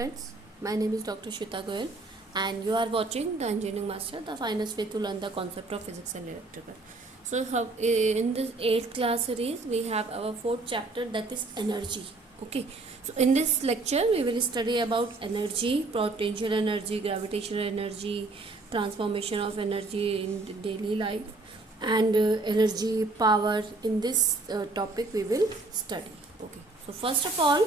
Friends, my name is Dr. Shweta Goyal and you are watching the Engineering Master, the finest way to learn the concept of physics and electrical. So in this 8th class series, we have our 4th chapter, that is energy. Okay, so in this lecture, we will study about energy, potential energy, gravitational energy, transformation of energy in daily life, and energy, power. In this topic, we will study. Okay, so first of all,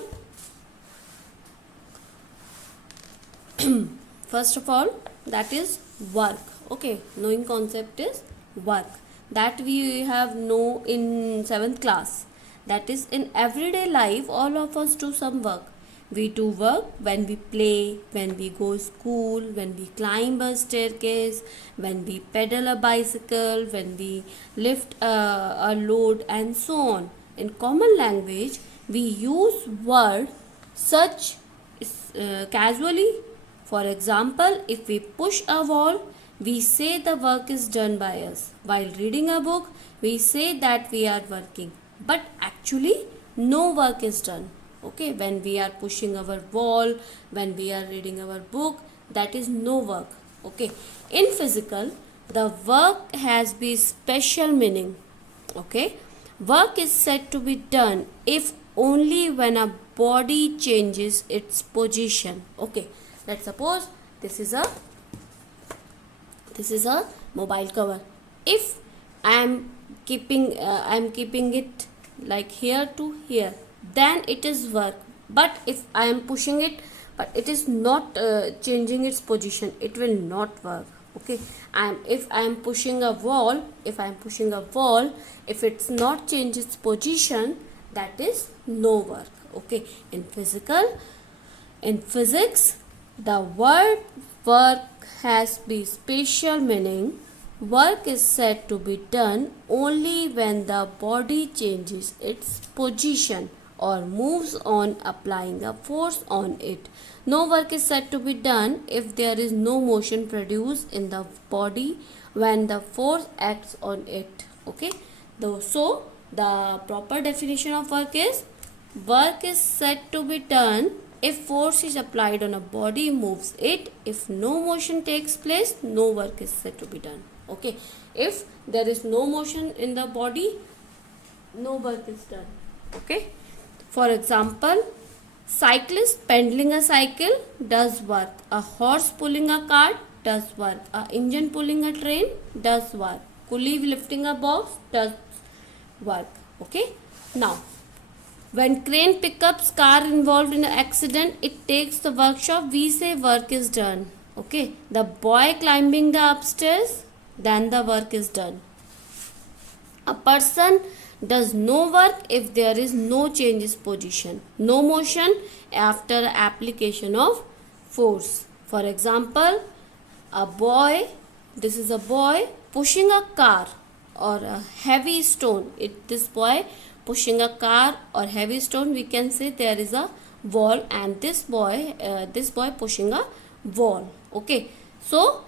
that is work. Okay, knowing concept is work, that we have know in 7th class. That is, in everyday life all of us do some work. We do work when we play, when we go school, when we climb a staircase, when we pedal a bicycle, when we lift a load, and so on. In common language, we use word such casually. For example, if we push a wall, we say the work is done by us. While reading a book, we say that we are working. But actually, no work is done. Okay, when we are pushing our wall, when we are reading our book, that is no work. Okay, in physical, the work has the special meaning. Okay, work is said to be done if only when a body changes its position. Okay, let's suppose this is a mobile cover. If I am keeping it like here to here, then it is work. But if I am pushing it but it is not changing its position, it will not work. Okay, if I am pushing a wall, if it's not changed its position, that is no work. Okay, in physics, the word work has the special meaning. Work is said to be done only when the body changes its position or moves on applying a force on it. No work is said to be done if there is no motion produced in the body when the force acts on it. Okay, so the proper definition of work is said to be done if force is applied on a body, moves it. If no motion takes place, no work is said to be done. Okay, if there is no motion in the body, no work is done. Okay, for example, cyclist pedaling a cycle does work. A horse pulling a cart does work. A engine pulling a train does work. Coolie lifting a box does work. Okay, now when crane pickups car involved in an accident, it takes the workshop, we say work is done. Okay, the boy climbing the upstairs, then the work is done. A person does no work if there is no change in position, no motion after application of force. For example, this is a boy pushing a car or a heavy stone. This boy pushing a car or heavy stone, we can say there is a wall, and this boy pushing a wall. Okay, so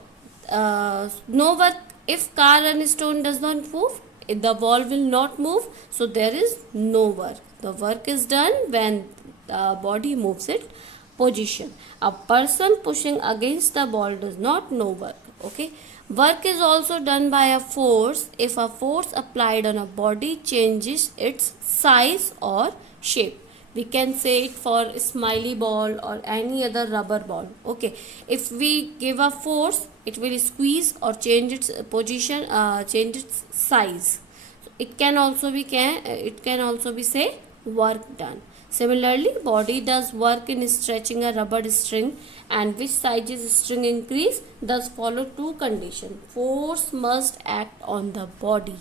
no work if car and stone does not move, the wall will not move, so there is no work. The work is done when the body moves its position. A person pushing against the ball does not know work. Okay, work is also done by a force if a force applied on a body changes its size or shape. We can say it for a smiley ball or any other rubber ball. Okay, if we give a force, it will squeeze or change its position, change its size. It can also be say work done. Similarly, body does work in stretching a rubber string, and which size is string increase, thus follow two conditions. Force must act on the body.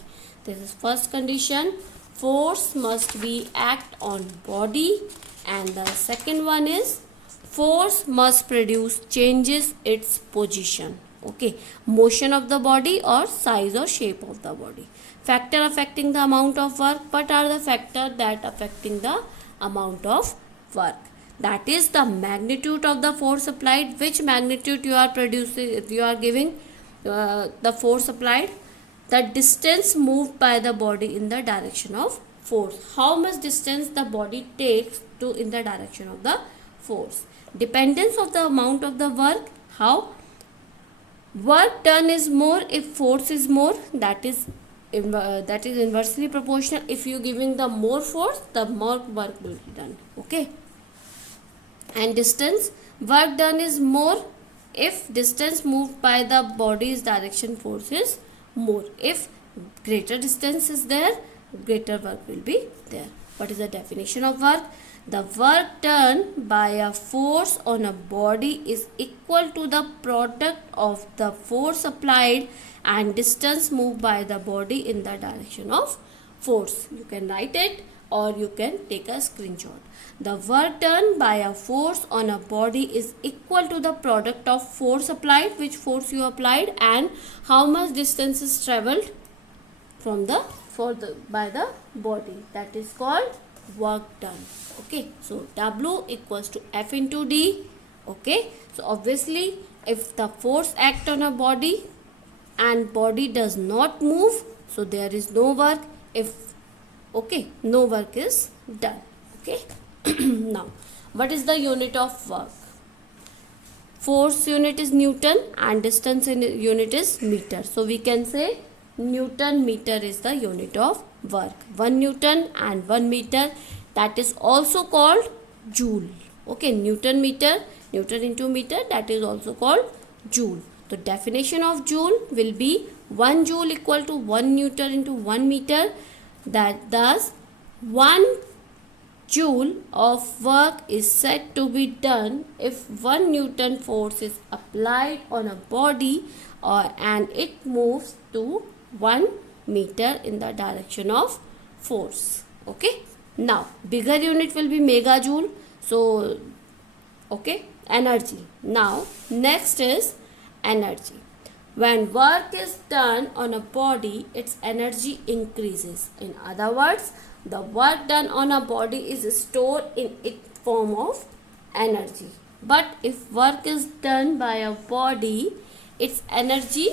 This is first condition, force must be act on body, and the second one is force must produce changes its position. Okay, motion of the body or size or shape of the body. Factor affecting the amount of work. What are the factors that affecting the amount of work? That is the magnitude of the force applied. Which magnitude you are giving the force applied? The distance moved by the body in the direction of force. How much distance the body takes to in the direction of the force. dependence of the amount of the work. How? Work done is more if force is more, that is inversely proportional. If you giving the more force, the more work will be done. Okay. And distance, work done is more if distance moved by the body's direction force is more. If greater distance is there, greater work will be there. What is the definition of work? The work done by a force on a body is equal to the product of the force applied and distance moved by the body in the direction of force. You can write it or you can take a screenshot. The work done by a force on a body is equal to the product of force applied, which force you applied, and how much distance is travelled from by the body. That is called work done. Okay, so W equals to F into D. Okay, so obviously if the force act on a body and body does not move, so there is no work. If no work is done. Okay. Now, what is the unit of work? Force unit is Newton and distance unit is meter. So we can say Newton meter is the unit of work. 1 Newton and 1 meter, that is also called joule. Okay, Newton meter, Newton into meter, that is also called joule. The definition of joule will be 1 joule equal to 1 Newton into 1 meter. That thus 1 joule of work is said to be done if 1 Newton force is applied on a body and it moves to 1 meter in the direction of force. Okay. Now, bigger unit will be megajoule. So, okay, energy. Now, next is energy. When work is done on a body, its energy increases. In other words, the work done on a body is stored in its form of energy. But if work is done by a body, its energy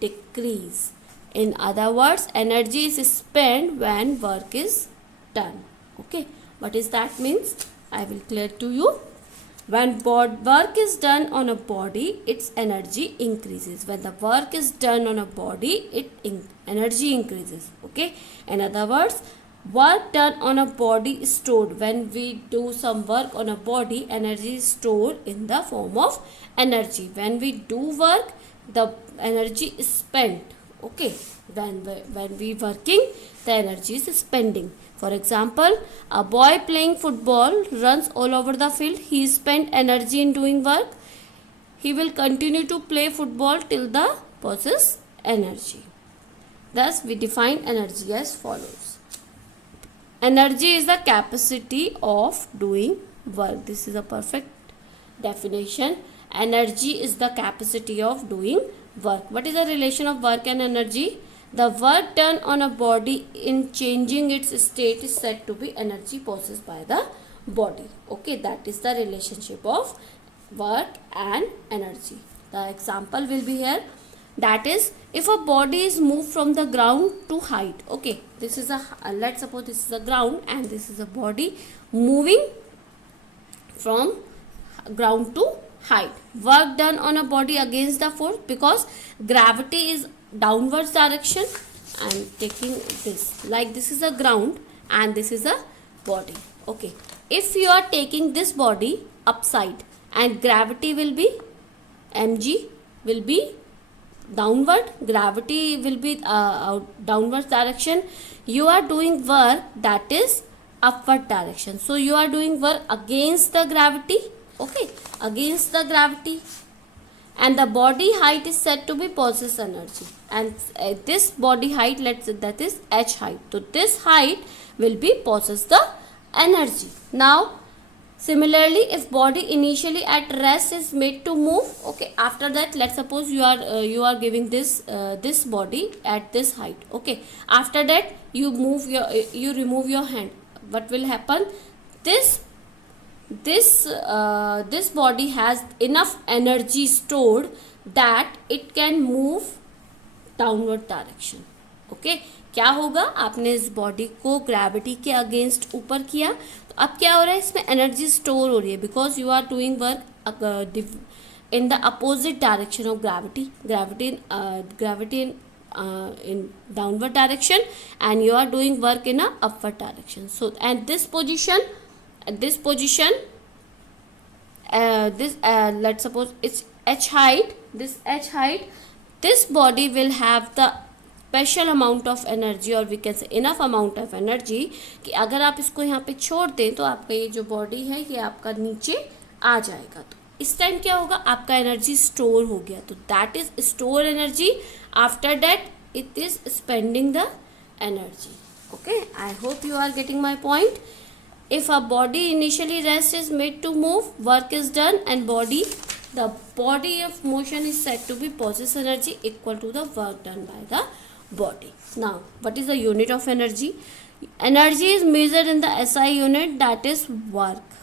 decrease. In other words, energy is spent when work is done. Okay, what is that means? I will clear to you. When work is done on a body, its energy increases. When the work is done on a body, energy increases. Okay. In other words, work done on a body is stored. When we do some work on a body, energy is stored in the form of energy. When we do work, the energy is spent. Okay. When we working, the energy is spending. For example, a boy playing football runs all over the field. He spent energy in doing work. He will continue to play football till the possess energy. Thus, we define energy as follows. Energy is the capacity of doing work. This is a perfect definition. Energy is the capacity of doing work. What is the relation of work and energy? The work done on a body in changing its state is said to be energy possessed by the body. Okay, that is the relationship of work and energy. The example will be here. That is, if a body is moved from the ground to height. Okay, this is let's suppose this is the ground and this is a body moving from ground to height. Work done on a body against the force, because gravity is downwards direction. I am taking this, like this is a ground and this is a body. Okay, if you are taking this body upside and gravity will be mg will be downward, gravity will be downward direction, you are doing work that is upward direction. So you are doing work against the gravity. Okay, against the gravity, and the body height is said to be possess energy, and this body height, let's say that is h height, so this height will be possess the energy. Now similarly, if body initially at rest is made to move, okay, after that let's suppose you are giving this this body at this height. Okay, after that you remove your hand, what will happen? This body has enough energy stored that it can move downward direction. Okay, क्या होगा? आपने इस body को gravity के against ऊपर किया, तो अब क्या हो रहा है? इसमें एनर्जी स्टोर हो रही है, because you are doing work in the opposite direction of gravity. Gravity in downward direction, and you are doing work in a upward direction. So, and this position, let's suppose it's h height. This body will have the special amount of energy, और we can say enough amount of energy कि अगर आप इसको यहाँ पे छोड़ दें तो आपका ये जो बॉडी है ये आपका नीचे आ जाएगा. तो इस टाइम क्या होगा, आपका एनर्जी स्टोर हो गया. तो that is store energy. After that it is spending the energy. Okay, I hope you are getting my point. If a body initially rest is made to move, work is done, and the body of motion is said to be possess energy equal to the work done by the body. Now, what is the unit of energy? Energy is measured in the SI unit, that is work,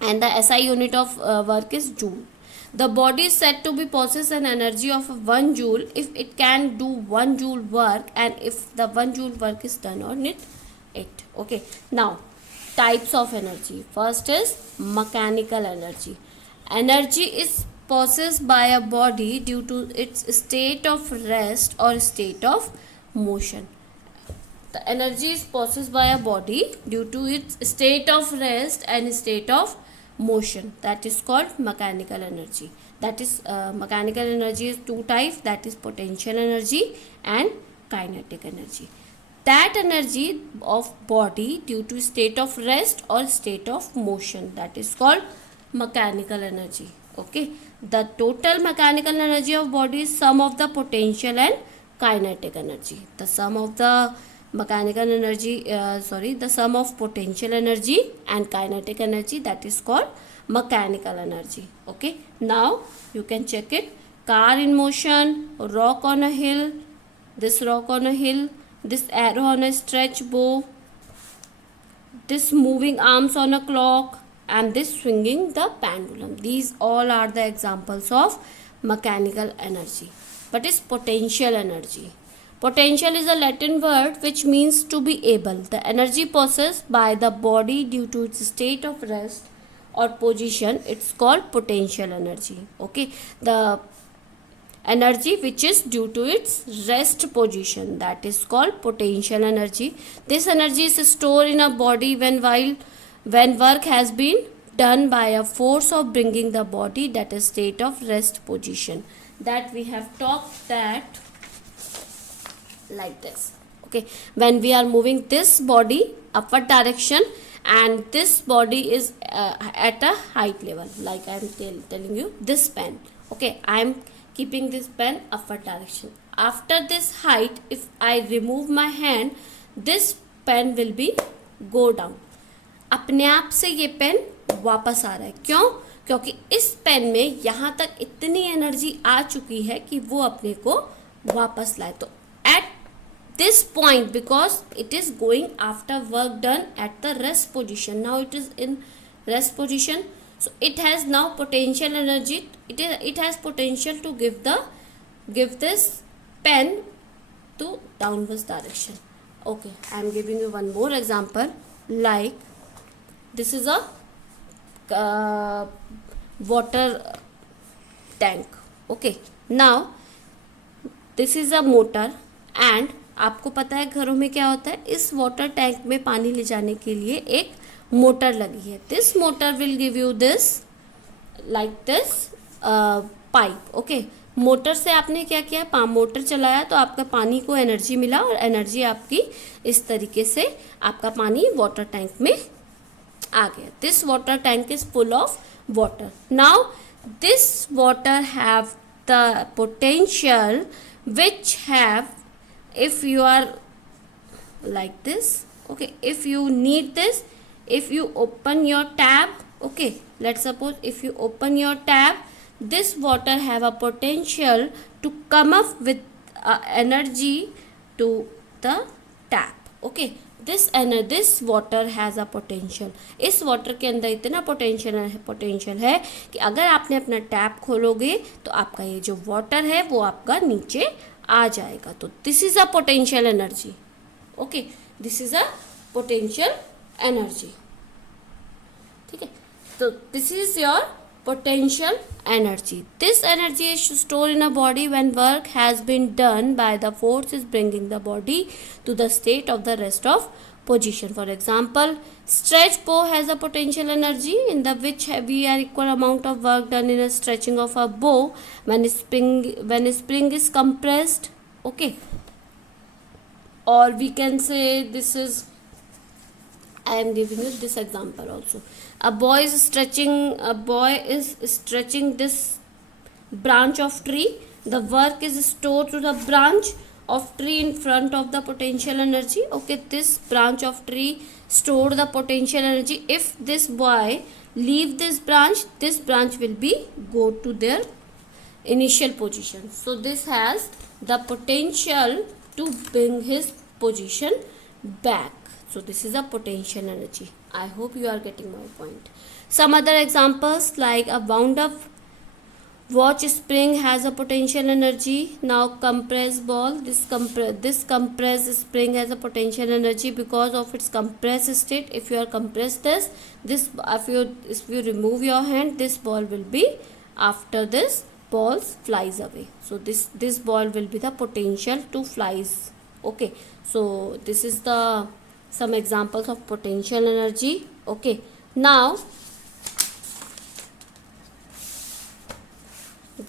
and the SI unit of work is joule. The body is said to be possess an energy of 1 joule if it can do 1 joule work, and if the 1 joule work is done on it. Okay, now types of energy. First is mechanical energy. Energy is possessed by a body due to its state of rest or state of motion. The energy is possessed by a body due to its state of rest and state of motion. That is called mechanical energy. That is mechanical energy is two types, that is potential energy and kinetic energy. That energy of body due to state of rest or state of motion, that is called mechanical energy. Okay, the total mechanical energy of body is sum of the potential and kinetic energy. The sum of the mechanical energy, the sum of potential energy and kinetic energy, that is called mechanical energy. Okay, now you can check it. Car in motion, rock on a hill, this rock on a hill, this arrow on a stretch bow, this moving arms on a clock, and this swinging the pendulum. These all are the examples of mechanical energy. What is potential energy? Potential is a Latin word which means to be able. The energy possessed by the body due to its state of rest or position, it's called potential energy. Okay, the energy which is due to its rest position, that is called potential energy. This energy is stored in a body when work has been done by a force of bringing the body, that is state of rest position. That we have talked that like this. Okay, when we are moving this body upward direction and this body is at a height level, like I am telling you this pen. Okay, I am keeping this pen upward direction. After this height, if I remove my hand, this pen will be go down. अपने आप से ये pen वापस आ रहा है. क्यों? क्योंकि इस पेन में यहाँ तक इतनी एनर्जी आ चुकी है कि वो अपने को वापस लाए. तो at this point, because it is going after work done at the rest position, now it is in rest position. So it has now potential energy. It has potential to give this pen to downwards direction. Okay, I am giving you one more example. Like this is a water tank. Okay, now this is a motor, and आपको पता है घरों में क्या होता है, इस water tank में पानी ले जाने के लिए एक मोटर लगी है. This motor will give you this like this pipe. Okay, motor से आपने क्या किया, मोटर चलाया तो आपका पानी को एनर्जी मिला, और एनर्जी आपकी इस तरीके से आपका पानी वाटर टैंक में आ गया. This water tank is full of water. Now this water have the potential which have, if you are like this, okay, if you need this, if you open your tap, okay, let's suppose if you open your tap, this water have a potential to come up with energy to the tap. Okay, this water has a potential. इस water के अंदर इतना potential है कि अगर आपने अपना tap खोलोगे तो आपका ये जो water है वो आपका नीचे आ जाएगा. तो this is a potential energy. Okay, this is a potential energy. ठीक है, So this is your potential energy. This energy is stored in a body when work has been done by the forces bringing the body to the state of the rest of position. For example, stretch bow has a potential energy in the which we are equal amount of work done in a stretching of a bow when a spring is compressed. Okay, or we can say this is, I am giving you this example also. A boy is stretching this branch of tree. The work is stored to the branch of tree in front of the potential energy. Okay, this branch of tree stored the potential energy. If this boy leave this branch will be go to their initial position. So this has the potential to bring his position back. So this is a potential energy. I hope you are getting my point. Some other examples like a wound up watch spring has a potential energy. Now compressed ball, this compressed spring has a potential energy because of its compressed state. If you are compressed this if you remove your hand, this ball will be, after this ball flies away. So this ball will be the potential to flies. Okay, so this is the some examples of potential energy. Okay, now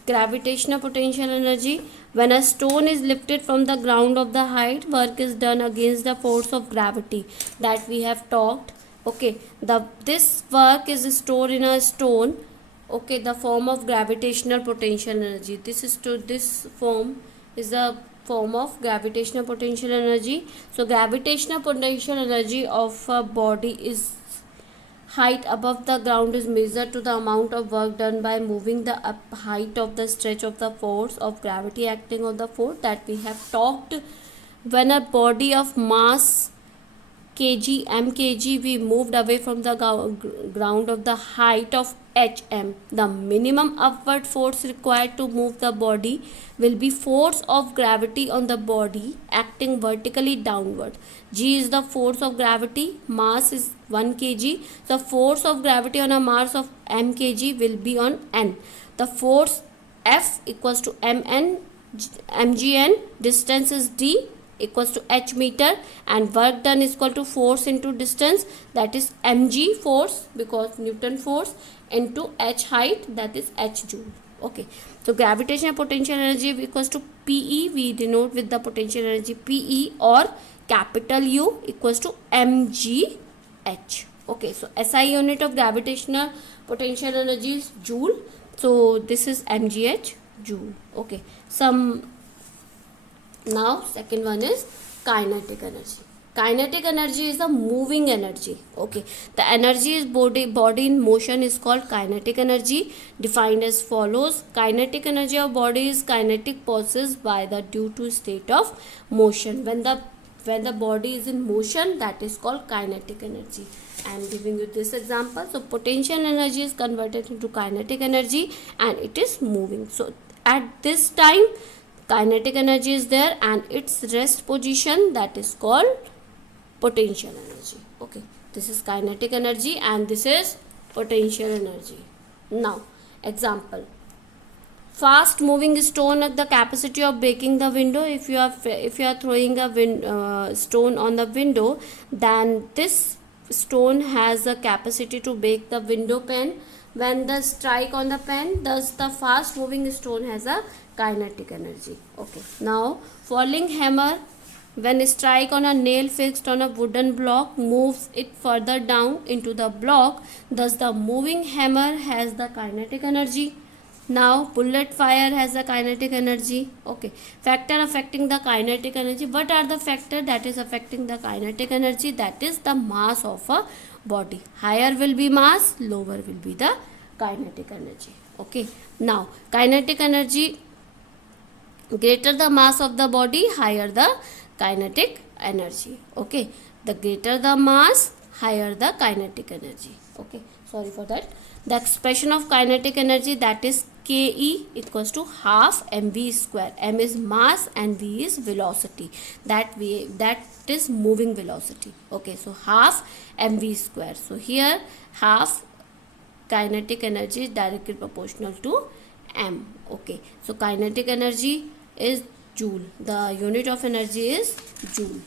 gravitational potential energy. When a stone is lifted from the ground of the height, work is done against the force of gravity that we have talked. Okay, this work is stored in a stone. Okay, the form of gravitational potential energy. This form is the form of gravitational potential energy. So gravitational potential energy of a body is height above the ground is measured to the amount of work done by moving the up height of the stretch of the force of gravity acting on the force that we have talked. When a body of mass mkg we moved away from the ground of the height of hm, the minimum upward force required to move the body will be force of gravity on the body acting vertically downward. G is the force of gravity, mass is 1 kg. The force of gravity on a mass of m kg will be on n. The force F equals to mgn, distance is d equals to h meter, and work done is equal to force into distance, that is mg force because Newton force, into h height, that is h joule. Okay, so gravitational potential energy equals to Pe, we denote with the potential energy Pe, or capital U equals to mgh. Okay, so SI unit of gravitational potential energy is joule, so this is mgh, joule. Okay, now second one is kinetic energy. Kinetic energy is the moving energy. Okay, the energy is body in motion is called kinetic energy, defined as follows. Kinetic energy of body is kinetic possessed by the due to state of motion. When the body is in motion, that is called kinetic energy. I am giving you this example. So potential energy is converted into kinetic energy and it is moving. So at this time kinetic energy is there and its rest position, that is called potential energy. Okay, this is kinetic energy and this is potential energy. Now example, fast moving stone at the capacity of breaking the window. If you are throwing a stone on the window, then this stone has the capacity to break the window pane. When the strike on the pen, thus the fast moving stone has a kinetic energy. Okay, now falling hammer, when strike on a nail fixed on a wooden block, moves it further down into the block, thus the moving hammer has the kinetic energy. Now bullet fire has a kinetic energy. Okay, factor affecting the kinetic energy. What are the factor that is affecting the kinetic energy? That is the mass of a body. Higher will be mass, lower will be the kinetic energy. Okay, now kinetic energy, greater the mass of the body, higher the kinetic energy. Okay, the greater the mass, higher the kinetic energy. Okay, sorry for that. The expression of kinetic energy, that is Ke equals to half mv square. M is mass and v is velocity, that is moving velocity. Okay, so half mv square. So here half kinetic energy is directly proportional to m. Okay, so kinetic energy is joule. The unit of energy is joule.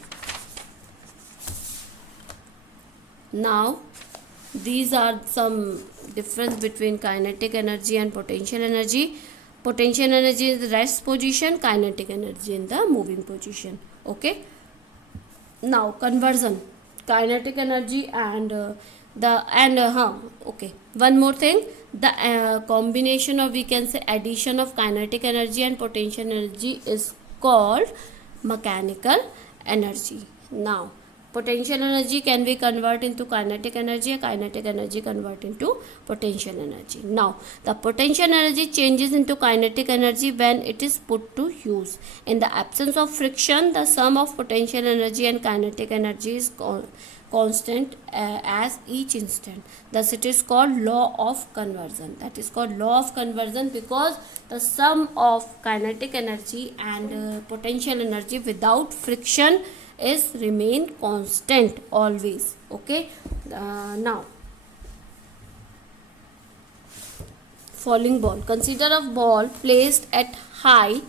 Now these are some difference between kinetic energy and potential energy. Potential energy is the rest position, kinetic energy in the moving position. Okay, now conversion, kinetic energy and okay, one more thing, the combination of, we can say, addition of kinetic energy and potential energy is called mechanical energy. Now potential energy can be converted into kinetic energy, and kinetic energy convert into potential energy. Now the potential energy changes into kinetic energy when it is put to use. In the absence of friction, the sum of potential energy and kinetic energy is constant as each instant. Thus it is called law of conversion. That is called law of conversion because the sum of kinetic energy and potential energy without friction is remain constant always. Okay, now falling ball, consider a ball placed at height.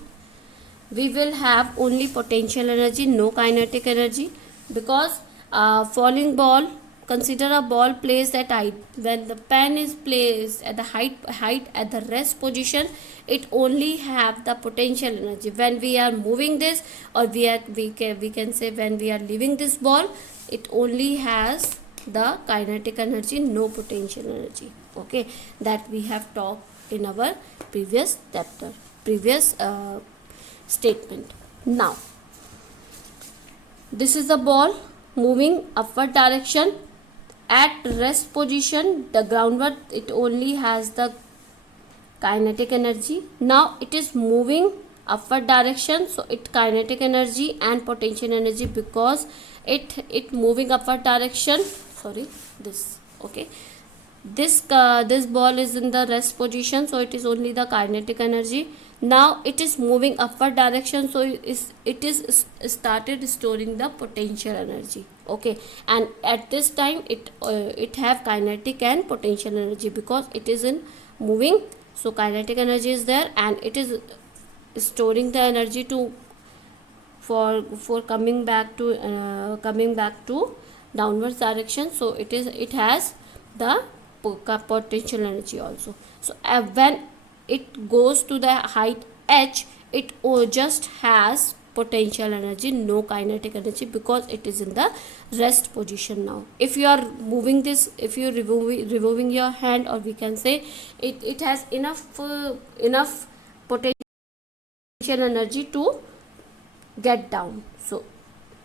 We will have only potential energy, no kinetic energy, because falling ball, consider a ball placed at height. When the pen is placed at the height at the rest position, it only have the potential energy. When we are moving this, or we can say when we are leaving this ball, it only has the kinetic energy, no potential energy. Okay, that we have talked in our previous chapter, previous statement. Now this is the ball moving upward direction. At rest position, the groundward, it only has the kinetic energy. Now it is moving upward direction, so it kinetic energy and potential energy, because it moving upward direction. Sorry, this. Okay, this ball is in the rest position, so it is only the kinetic energy. Now it is moving upward direction, so it is started storing the potential energy. Okay, and at this time it have kinetic and potential energy because it is in moving, so kinetic energy is there and it is storing the energy to for coming back to downwards direction. So it has the potential energy also. So when it goes to the height h, it just has potential energy, no kinetic energy, because it is in the rest position. Now if you are moving this, if you removing your hand, or we can say it has enough potential energy to get down. So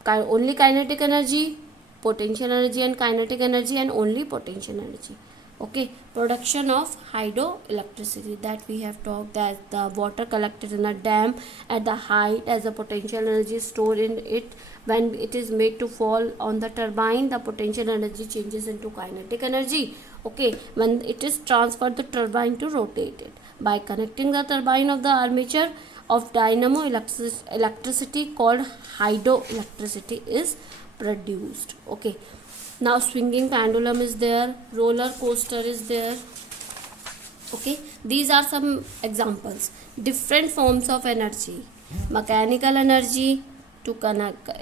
only kinetic energy, potential energy and kinetic energy, and only potential energy. Okay, production of hydroelectricity, that we have talked, that the water collected in a dam at the height as a potential energy stored in it. When it is made to fall on the turbine, the potential energy changes into kinetic energy. Okay, when it is transferred the turbine to rotate it. By connecting the turbine of the armature of dynamo, electricity called hydroelectricity is produced. Okay, now swinging pendulum is there, roller coaster is there. Okay, these are some examples. Different forms of energy, mechanical energy to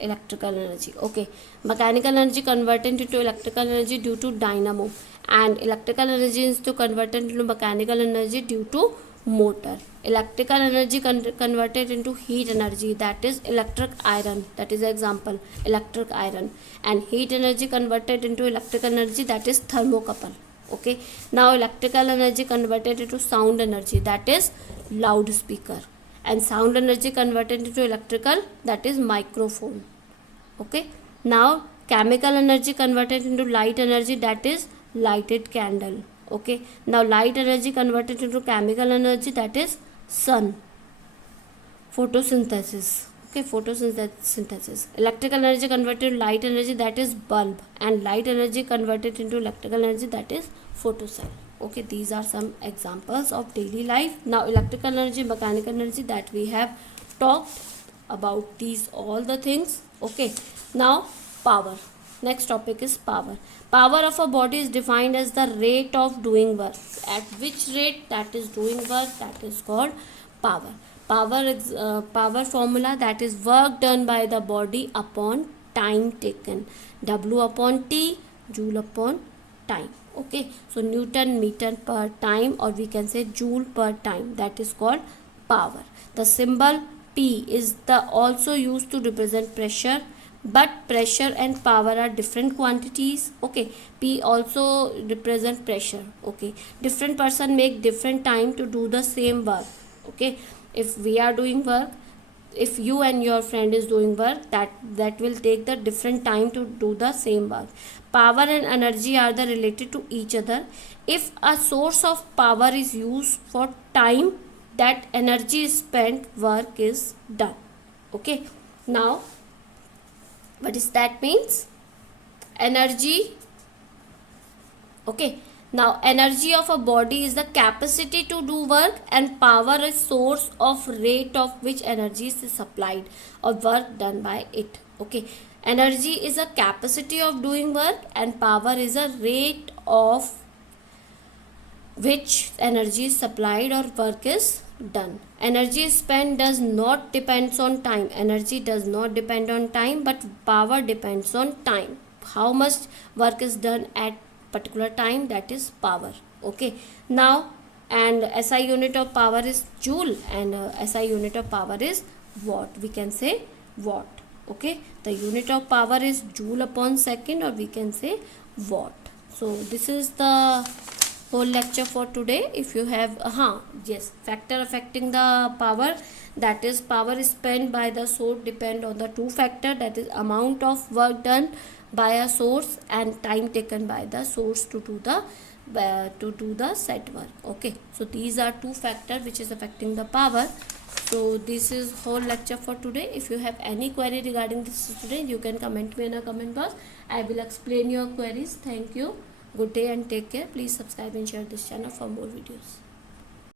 electrical energy. Okay, mechanical energy converted into electrical energy due to dynamo, and electrical energy is to converted into mechanical energy due to motor. Electrical energy converted into heat energy, that is electric iron, that is example, electric iron. And heat energy converted into electrical energy, that is thermocouple. Okay, now electrical energy converted into sound energy, that is loudspeaker. And sound energy converted into electrical, that is microphone. Okay, now chemical energy converted into light energy, that is lighted candle. Okay, now light energy converted into chemical energy, that is sun. Photosynthesis. Okay, photosynthesis. Electrical energy converted to light energy, that is bulb. And light energy converted into electrical energy, that is photocell. Okay, these are some examples of daily life. Now electrical energy, mechanical energy, that we have talked about these all the things. Okay, now power. Next topic is power. Power of a body is defined as the rate of doing work. At which rate that is doing work, that is called power. Power formula, that is work done by the body upon time taken. W upon T, joule upon time. Okay, so Newton meter per time, or we can say joule per time, that is called power. The symbol P is the also used to represent pressure, but pressure and power are different quantities. Okay, P also represent pressure. Okay, different person make different time to do the same work. Okay, if we are doing work, if you and your friend is doing work, that will take the different time to do the same work. Power and energy are the related to each other. If a source of power is used for time, that energy is spent, work is done. Okay, now what is that means? Energy. Okay, now energy of a body is the capacity to do work, and power is source of rate of which energy is supplied or work done by it. Okay, energy is a capacity of doing work, and power is a rate of which energy is supplied or work is done. Energy spent does not depends on time. Energy does not depend on time, but power depends on time. How much work is done at particular time, that is power. Okay, now, and SI unit of power is joule, and SI unit of power is watt. We can say watt. Okay, the unit of power is joule upon second, or we can say watt. So this is the whole lecture for today. If you have yes, factor affecting the power, that is power is spent by the source depend on the two factor, that is amount of work done by a source and time taken by the source to do the said work. Okay, so these are two factors which is affecting the power. So this is whole lecture for today. If you have any query regarding this today, you can comment me in a comment box. I will explain your queries. Thank you. Good day and take care. Please subscribe and share this channel for more videos.